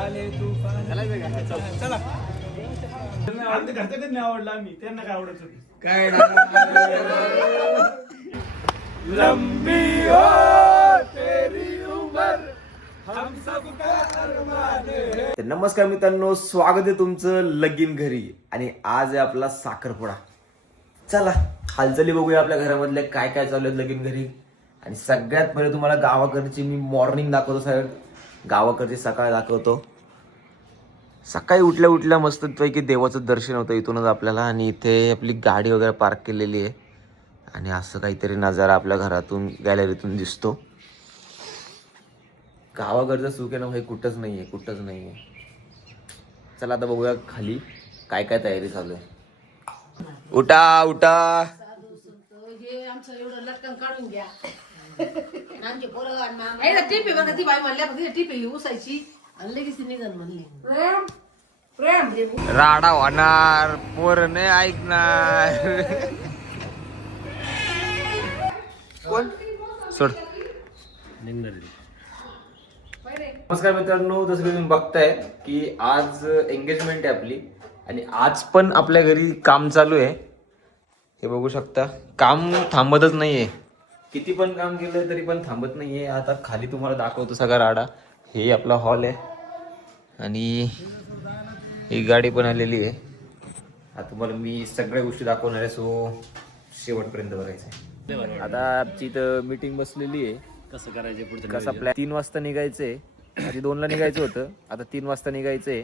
आले तुफान चला आमच्या घरचं कधी नाही आवडलं आम्ही त्यांना काय आवडत होती काय लंबी हो तेरी उमर हम सबका अरमान है. तर नमस्कार मित्रांनो, स्वागत आहे तुमचं लगीन घरी. आणि आज आहे आपला साखरपुडा. चला हालचाली बघूया आपल्या घरामधल्या काय काय चालू आहेत लगीन घरी. आणि सगळ्यात पहिले तुम्हाला गावाकडची मी मॉर्निंग दाखवतो. सगळं गावाकडची सकाळ दाखवतो. सकाळी उठल्या उठल्या मस्तपैकी देवाचं दर्शन होतं इथूनच आपल्याला. आणि इथे आपली गाडी वगैरे पार्क केलेली आहे. आणि असं काहीतरी नजारा आपल्या घरातून गॅलरीतून दिसतो. गावाकडचं सुख आहे ना भाई, कुठंच नाहीये, कुठंच नाहीये. चला आता बघूया खाली काय काय तयारी चालू आहे. उठा उठा, हे आमचं एवढं लटकन काढून घ्या. आमचे पोरं आणि मामा हे टिपी बघा, ती बाई म्हणल्या बघ टिपी उसायची आणि लगेच ती निघन म्हणली. प्रेम प्रेम राडा होणार, पोर नाही ऐकणार. कोण सोड. नमस्कार मित्रांनो, जसं की तुम्ही बघताय की आज एंगेजमेंट आहे आपली. आणि आज पण आपल्या घरी काम चालू आहे. हे बघू शकता, काम थांबतच नाहीये. किती पण काम केलं तरी पण थांबत नाहीये. आता खाली तुम्हाला दाखवतो सगळा राडा. हे आपला हॉल आहे आणि ही गाडी पण आलेली आहे. आता तुम्हाला मी सगळ्या गोष्टी दाखवणार आहे, सो शेवटपर्यंत बघायचं आहे. आता आमची इथं मीटिंग बसलेली आहे. कसं करायचं पुढचं कसं आपल्या 3 वाजता निघायचंय. आधी 2ला निघायचं होतं, आता 3 वाजता निघायचंय.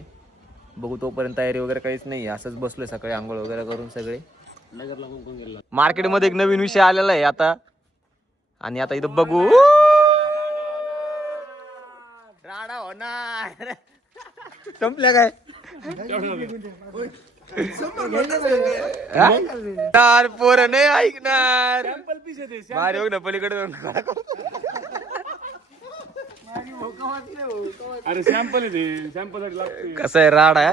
बघू तोपर्यंत तयारी वगैरे काहीच नाही. असंच बसलोय सकाळी आंघोळ वगैरे करून सगळे. नगरला कोण गेला मार्केटमध्ये एक नवीन विषय आलेला आहे आता. आणि आता इथं बघू राडा होणार. संपल्या काय पोर नाही ऐकणार. मारी बघ ना पलीकडे अरे सॅम्पल सॅम्पल कसं आहे राड आहे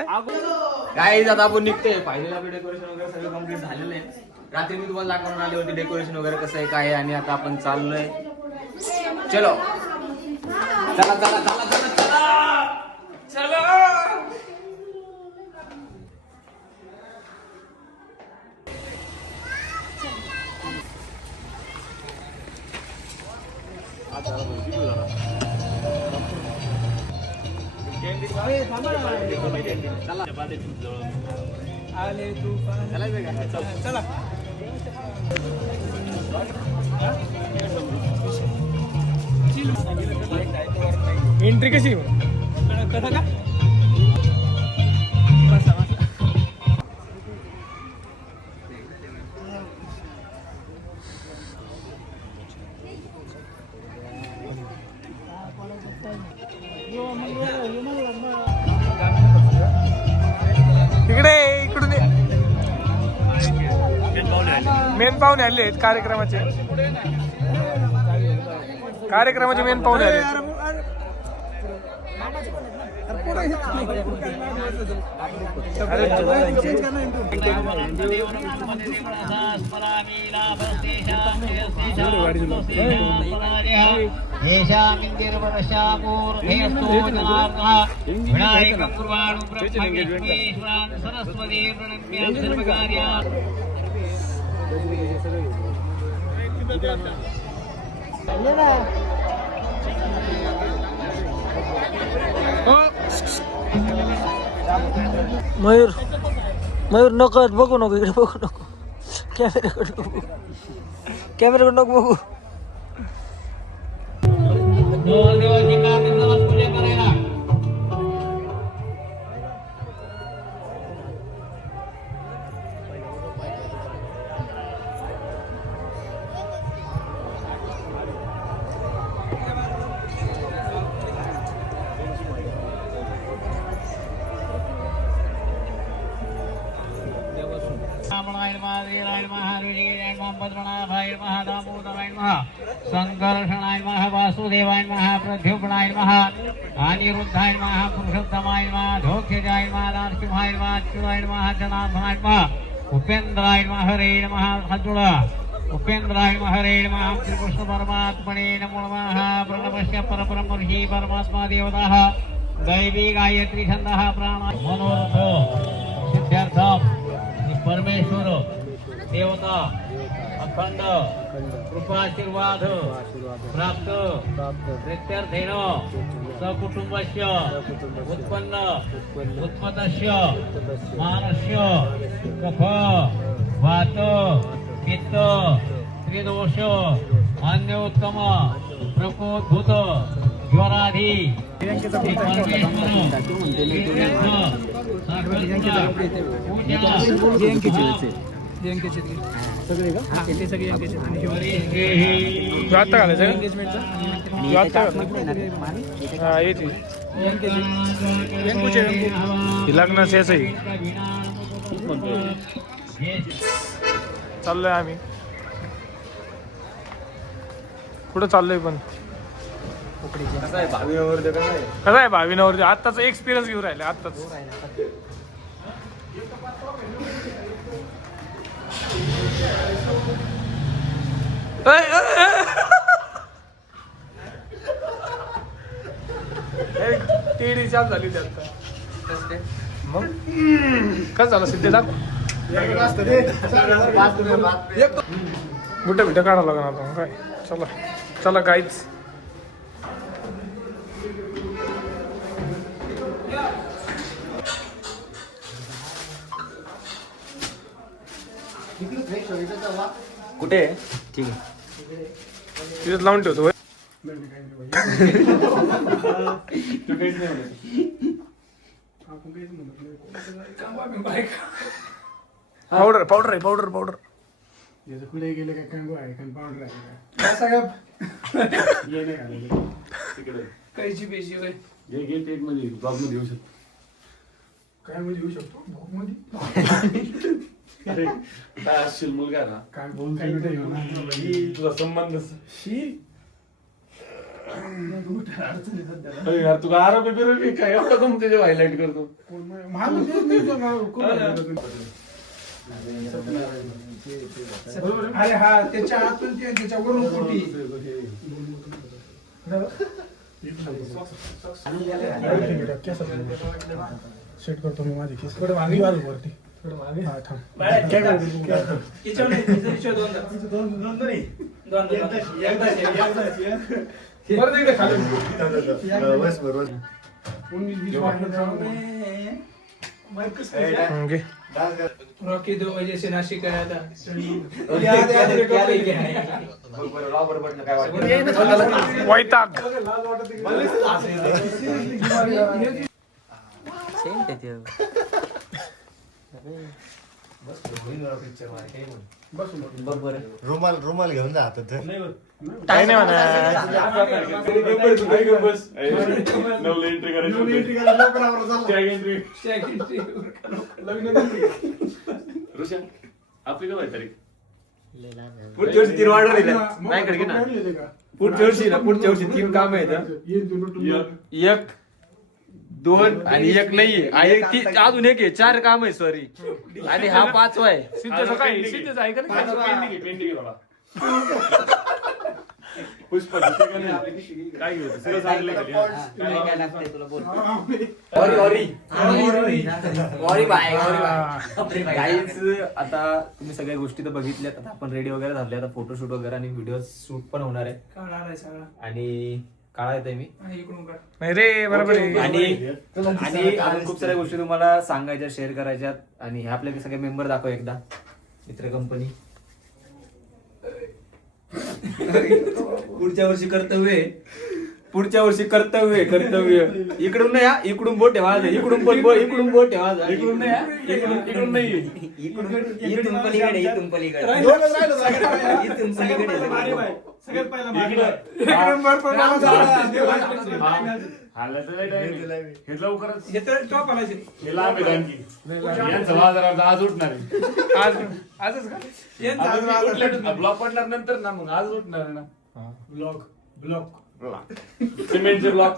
काय. आता आपण निघतोय. फायनल आपलं डेकोरेशन वगैरे सगळं कम्प्लीट झालेलं आहे. रात्री मी तुम्हाला दाखवून आले होते डेकोरेशन वगैरे कसं आहे काय आहे. आणि आता आपण चाललोय. चलो चला चला चला चला चला चला. आले तुफान चला एंट्री कशी कथा का इकडे इकडून मेन पाहुणे आले आहेत कार्यक्रमाचे मेन पाहुणे आले. मयूर मयूर नको बघू नको इकडे बघू नको. कॅमेराकडे नको बघू. संकर्षणाय नमः वासुदेवाय नमः प्रद्युम्नाय नमः अनिरुद्धाय नमः पुरुषोत्तमाय नमः धोक्षजाय नमः नरसिंहाय नमः अच्युताय नमः जनार्दनाय नमः उपेंद्राय नमः हरे नमः हात जोडा उपेन्द्राय हरे नमः श्रीकृष्ण परमात्मने नमो नमः प्रणवस्य परब्रह्मर्षि परमात्मा देवताः दैवी गायत्री छन्दः प्राण मनोरथ सिद्धार्थम परमेश्वर देवता अखंड कृपाशीर्वाद प्राप्त प्रीत्यर्थेन सकुटुंबस्य उत्पन्न उत्पतस्य मानस्य कफ वात पित्त त्रिदोष अन्योत्तम प्रकोद्भूत ज्वराधी तू आत्ता घालायचं तू आत्ता हा येते लग्नाचं याच आहे चाललोय आम्ही कुठं चाललोय पण कसं आहे भावी आत्ताचा एक्सपिरियन्स घेऊन राहिले आत्ताच टेडी छान झाली ती आता मग काय झालं सिद्धे दाख बुट्या बिट्या काढावं लागणार आता काय चला चला काहीच कुठे ठीक आहे तिथेच लावून ठेवतो पावडर पावडर आहे पावडर पावडर कुठे गेले काय कांगो आहे का पावडर आहे का ये नाही घालले कायची पेशी होय घे पेट मध्ये ब्लॉग मध्ये येऊ शकतो काय मध्ये येऊ शकतो भोग मध्ये अरे काय असशील मुलगा ना काय बोल काय नाही होणार तुझा संबंध शी अडचणी सध्या अरे यार तुला आरोपी बिरोपी काय एवढं कम त्याचे हायलाइट करतो अरे हा त्याच्या आतून त्याच्यावरून पोटी सेट करतो मी माझी खिस थोडं मागे वाजू वरती थोडं मागे हा रॉकी 2 वजह से नासिक आया था वैताग रुमाल रुमाल घेऊन जा हातात काय नाही म्हणा आपली काय तारीख पुढच्या वर्षी 3 ऑर्डर दिल्या नाही कडे ना पुढच्या वर्षी 3 काम आहेत एक 2 आणि 1 नाहीये आणि अजून एक आहे 4 काम आहे सॉरी आणि हा 5वा आहे सिद्धेचं काय सिद्धेचं आहे का नाही पेंडिंग आहे पुष्पा काय घेऊ सगळं चांगलं आता तुम्ही सगळ्या गोष्टी तर बघितल्यात आता आपण रेडी वगैरे झाले आता फोटोशूट वगैरे आणि व्हिडिओ शूट पण होणार आहे आणि काळा येतोय मी नाही रे बरोबर आहे आणि अजून खूप साऱ्या गोष्टी तुम्हाला सांगायच्या शेअर करायच्यात आणि हे आपले सगळे मेंबर दाखव एकदा मित्र कंपनी पुढच्या वर्षी कर्तव्य इकडून नाही हा इकडून बोट ठेवा इकडून बोट ठेवा इकडून नाही इकडून पलीकडे सगळ्यात पहिला हे लवकरच हे लाभ आहे आणखी यांचं बाजारात आज उठणार आहे आजच का ब्लॉक पडणार नंतर ना मग आज उठणार आहे ना ब्लॉक सिमेंटचे ब्लॉक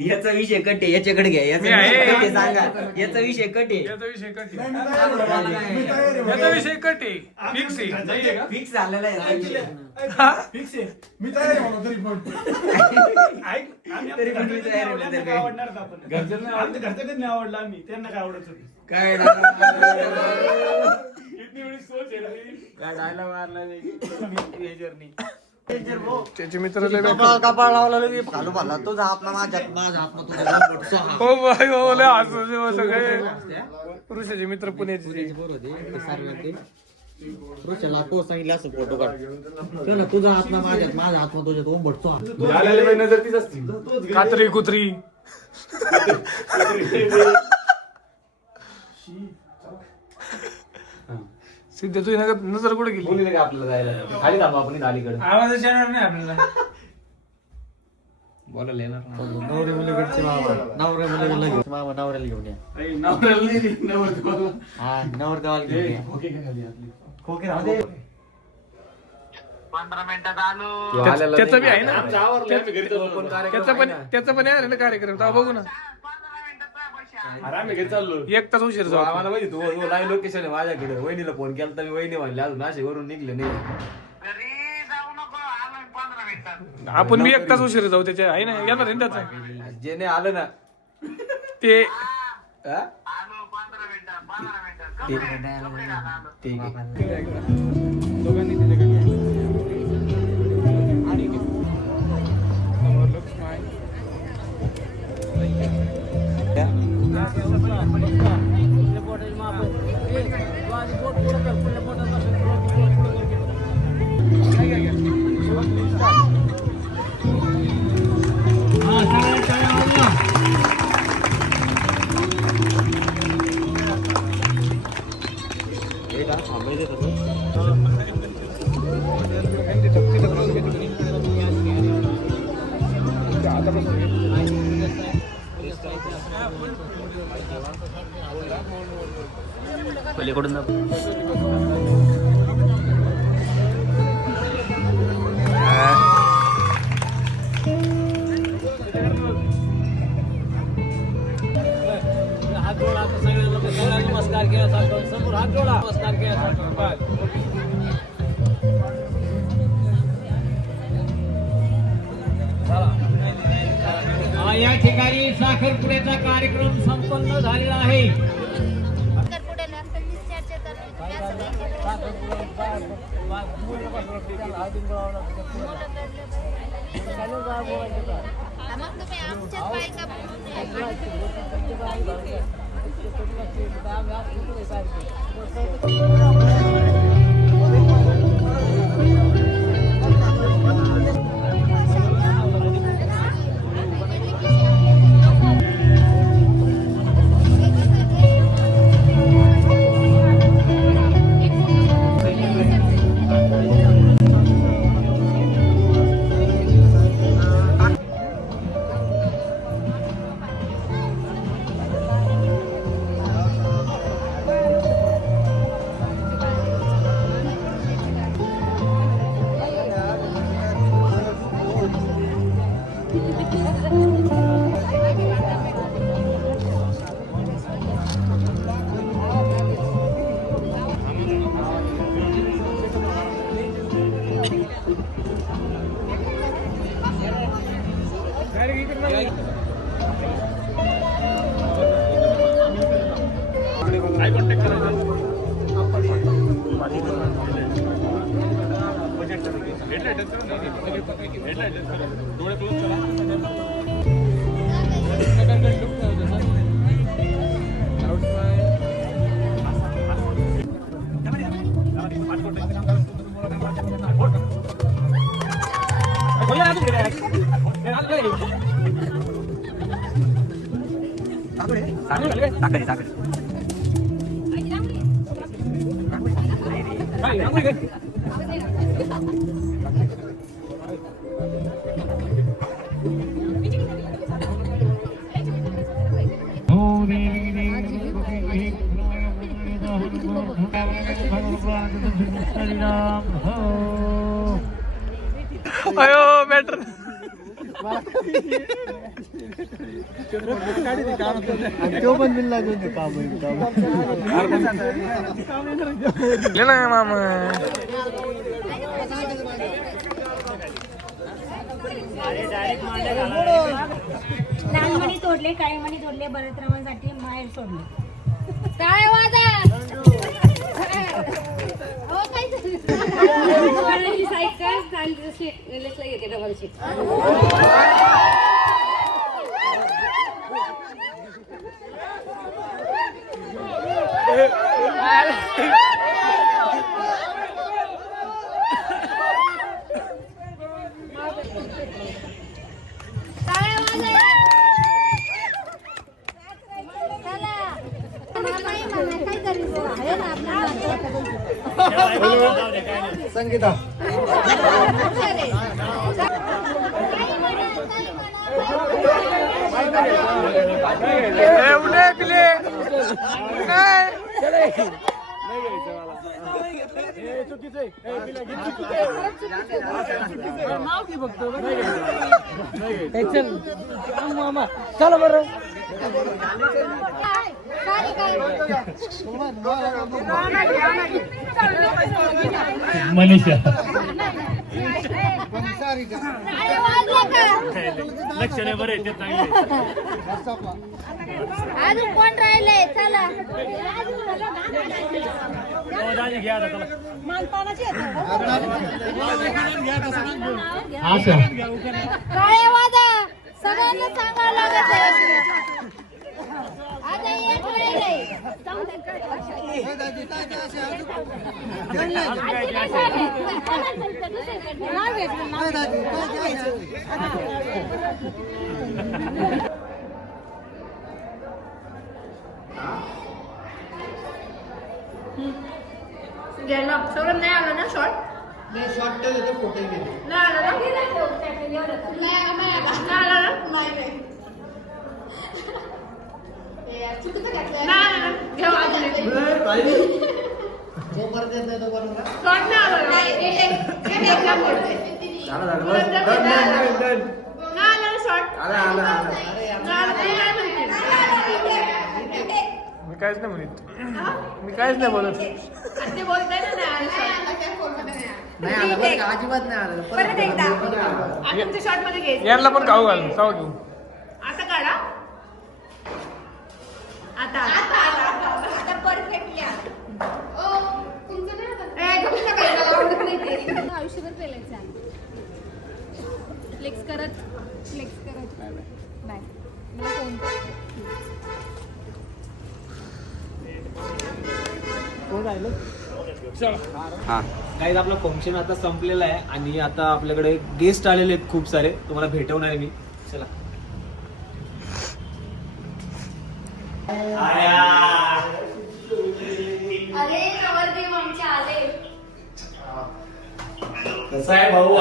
याचा विषय कटे याच्याकडे घ्या मी आहे. कटे सांगा याचा विषय कटे याचा विषय कट नाही, मी तयार आहे. मी तयार आहे. याचा विषय कट आहे फिक्स आहे फिक्स झालेला आहे फिक्स आहे. मी तयार आहे म्हणून तरी पण. तरी पण मी तयार आहे तर काय. घरच्यांना आवडला आम्ही त्यांना काय आवडत होती काय इतनी वेळी सोच आहे रे. डायलॉग मारला मेजरनी त्याचे मित्र लय कपाळ लावला लगे खालू पाला तो जाप ना माझ्या हात तुझा हो बाय हो लय हसू सगळे पुरुषाचे मित्र पुण्याचे ऋषाला तो सांगितलं असं फोटो काढ चल तुझा हात ना माझ्या हात तुझ्या तो बटतो आलेले नजर तीच असती कात्री कुत्री सिद्ध तुझी नजर कुठे गेली बोलले का आपल्याला जायला खाली थांबा आपण अलीकडे आवाज येणार नाही आपल्याला बोलायला येणार नवरे मुलीकडचे मामा नवरे मुलीकडे मामा नवऱ्याला घेऊन या हा नवर देवाला घेऊन या खोके राहू दे 15 मिनिटात आलो. त्याचं बी आहे ना त्याचं पण आहे ना कार्यक्रम तेव्हा बघू ना आराम घरी चाललो एक तास उशीर जाऊ आम्हाला माहिती तू लाईव्ह लोकेशन आहे माझ्याकडे वहिनीला फोन केला तर मी वहिनी म्हणले अजून नाशिकवरून निघले नाही घरी जाऊ नको आलो 15 मिनिटात. आपण बी एक तास उशीर जाऊ त्याच्या आहे ना येणार आहे ना त्याचा जे नाही आलं ना ते हा? आलो 15 मिनिटात कपडे घाला आलो. ठीक आहे हा, सगळ्या टाळ्या वाजवा. पलीकडून हात जोडा सगळ्यांना नमस्कार केला समोर हात जोडा नमस्कार केला या ठिकाणी साखरपुड्याचा कार्यक्रम संपन्न झालेला आहे. अयो बॅटर तो पण बिल लागून ते काम ले ना मामा. लहान मणी तोडले, काळी मणी तोडले, बरेच रमांसाठी माहेर सोडले. काय येते डबल सीट. संगीता मामा चला बरं. मनीषा लक्ष नाही बरं ते चांगले. अजून कोण राहिलंय चला. घ्या आता काय वादा सगळ्यांना सांगावं लागत आहे. आता एक राहिलंय. सोडून नाही आलं ना शॉर्ट. शॉर्ट फोटो घेते नाही आलं ना. मी काहीच नाही म्हणत. मी काहीच नाही बोलत. अजिबात नाही आलं. परत एकदा तुमच्या शॉर्ट मध्ये घे. यांना पण खाऊ घाल. साव घेऊ. आता काढा. आता परफेक्टली. आयुष्यभर पेलायचं आहे. फ्लेक्स करत बाय. मला फोन कर. हा काही आपलं फंक्शन आता संपलेलं आहे आणि आता आपल्याकडे गेस्ट आलेले आहेत खूप सारे. तुम्हाला भेटवणार आहे मी. चला. अरे नवरदेव आमचे आले. कसं आहे भाऊ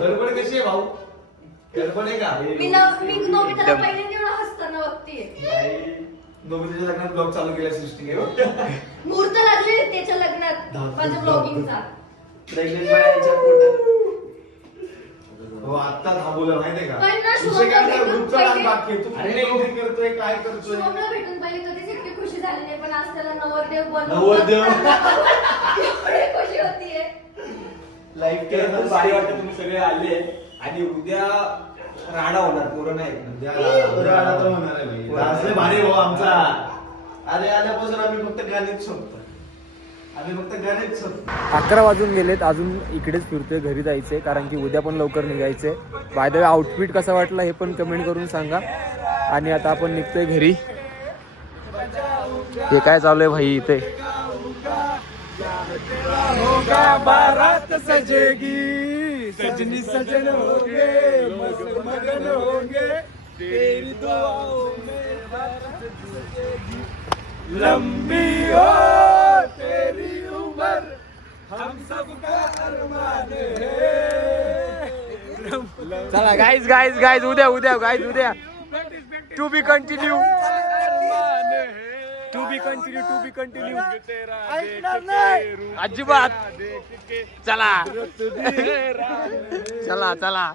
गडबड कशी आहे भाऊ? गडबड आहे का? मी नवमीला पहिल्यांदा एवढं हसताना बघतीये. नोबिताच्या लग्नात ब्लॉग चालू केला सृष्टी मुहूर्त लागले त्याच्या लग्नात माझ्या ब्लॉगिंगचा. प्रेग्नेंट बायांच्या पोटात हो आता थांबवलं माहितीये का? पण ना दुसरं काय नाही, शुभमला ग्रुपचा भेटून डान्स बाकी आहे. तू काय करतोय काय करतोय? शुभमला भेटून पहिले कधीच इतकी खुशी झाली नाही, पण आज त्याला नवरदेव बनवून नवरदेव. एवढी खुशी होतीये. लाईफ केलं तर भारी वाटतं. तुम्ही सगळे आले आणि उद्या राडा होणार. कोरोना आहे उद्या राडा तर होणार आहे भाई. डान्स लय भारी भाऊ आमचा. अरे आल्यापासून आम्ही फक्त गाणेच शोधतो. 11 वाजून गेलेत. अजून इकडेच फिरतोय. घरी जायचंय कारण की उद्या पण लवकर निघायचंय. बाय द वे आउटफिट कसा वाटला हे पण कमेंट करून सांगा. आणि आता आपण निघतोय घरी. हे काय चालू आहे भाई इथे? बारात सजेगी सजनी सजन होंगे मगन होंगे तेरी दुआओं में बारात सजेगी लंबी हो तेरी उम्र हम सबका अरमान है. चला गाईज गाईज गाईज उद्या उद्या गाईज उद्या to be continue. To be continue अजिबात चला चला चला.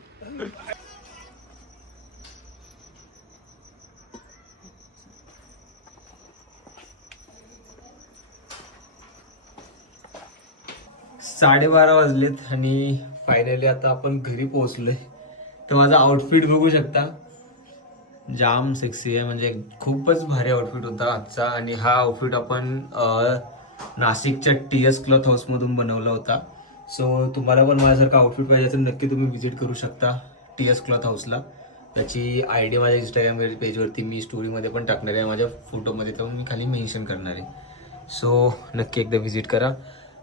साडेबारा वाजलेत आणि फायनली आता आपण घरी पोहोचलोय. तर माझा आउटफिट बघू शकता, जाम सेक्सी आहे, म्हणजे खूपच भारी आउटफिट होता आजचा. आणि हा आउटफिट आपण नाशिकच्या TS क्लॉथ हाऊसमधून बनवला होता. सो तुम्हाला पण माझ्यासारखं आउटफिट पाहिजे तर नक्की तुम्ही व्हिजिट करू शकता TS क्लॉथ हाऊसला. त्याची ID माझ्या इंस्टाग्राम पेजवरती मी स्टोरीमध्ये पण टाकणार आहे, माझ्या फोटोमध्ये तर मी खाली मेन्शन करणार आहे. सो नक्की एकदा व्हिजिट करा.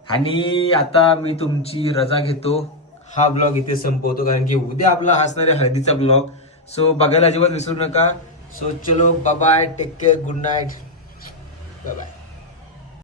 आणि आता मी तुमची रजा घेतो, हा ब्लॉग इथे संपवतो, कारण की उद्या आपला असणार आहे हळदीचा ब्लॉग. सो बघायला अजिबात विसरू नका. सो चलो bye bye, take care, good night, bye bye.